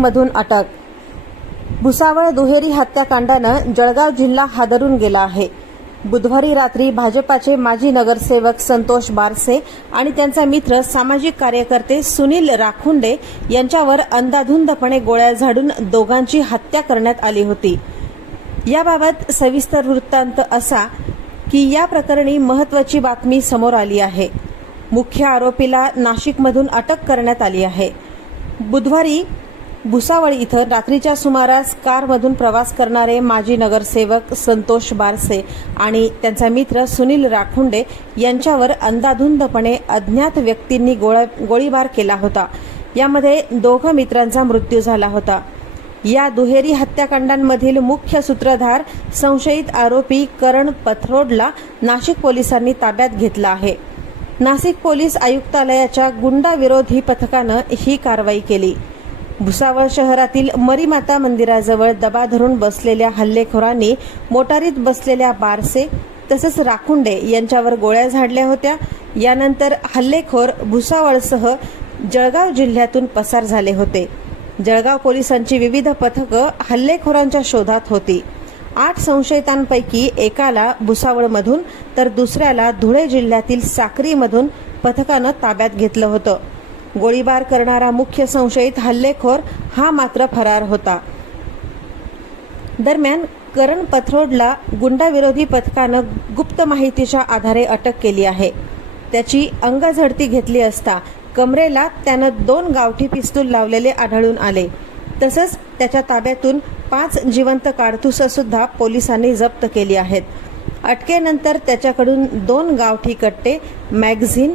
नाशिकमधून अटक. भुसावळ दुहेरी हत्याकांडानं जळगाव जिल्हा हादरून गेला आहे. बुधवारी रात्री भाजपाचे माजी नगरसेवक संतोष बारसे आणि त्यांचा मित्र सामाजिक कार्यकर्ते सुनील राखुंडे यांच्यावर अंधाधुंदपणे गोळ्या झाडून दोघांची हत्या करण्यात आली होती. याबाबत सविस्तर वृत्तांत असा की या प्रकरणी महत्त्वाची बातमी समोर आली आहे. मुख्य आरोपीला नाशिकमधून अटक करण्यात आली आहे. बुधवारी भुसावळ इथं रात्रीच्या सुमारास कारमधून प्रवास करणारे माजी नगरसेवक संतोष बारसे आणि त्यांचा मित्र सुनील राखुंडे यांच्यावर अंधाधुंदपणे अज्ञात व्यक्तींनी गोळीबार केला होता. यामध्ये दोघं मित्रांचा मृत्यू झाला होता. या दुहेरी हत्याकांडांमधील मुख्य सूत्रधार संशयित आरोपी करण पथरोडला नाशिक पोलिसांनी ताब्यात घेतला आहे. नाशिक पोलीस आयुक्तालयाच्या गुंडाविरोधी पथकानं ही कारवाई केली. भुसावळ शहरातील मरीमाता मंदिराजवळ दबा धरून बसलेल्या हल्लेखोरांनी मोटारीत बसलेल्या बारसे तसेच राखुंडे यांच्यावर गोळ्या झाडल्या होत्या. यानंतर हल्लेखोर भुसावळसह जळगाव जिल्ह्यातून पसार झाले होते. जळगाव पोलिसांची विविध पथकं हल्लेखोरांच्या शोधात होती. 8 संशयितांपैकी एकाला भुसावळमधून तर दुसऱ्याला धुळे जिल्ह्यातील साक्रीमधून पथकानं ताब्यात घेतलं होतं. गोळीबार करणारा मुख्य संशयित हल्लेखोर हा मात्र फरार होता. दरम्यान करण पथरोडला गुंडाविरोधी पथकानं गुप्त माहितीच्या आधारे अटक केली आहे. त्याची अंगझडती घेतली असता कमरेला त्यानं 2 गावठी पिस्तूल लावलेले आढळून आले. तसंच त्याच्या ताब्यातून 5 जिवंत काडतुसं सुद्धा पोलिसांनी जप्त केली आहेत. अटकेनंतर त्याच्याकडून 2 गावठी कट्टे, मॅगझिन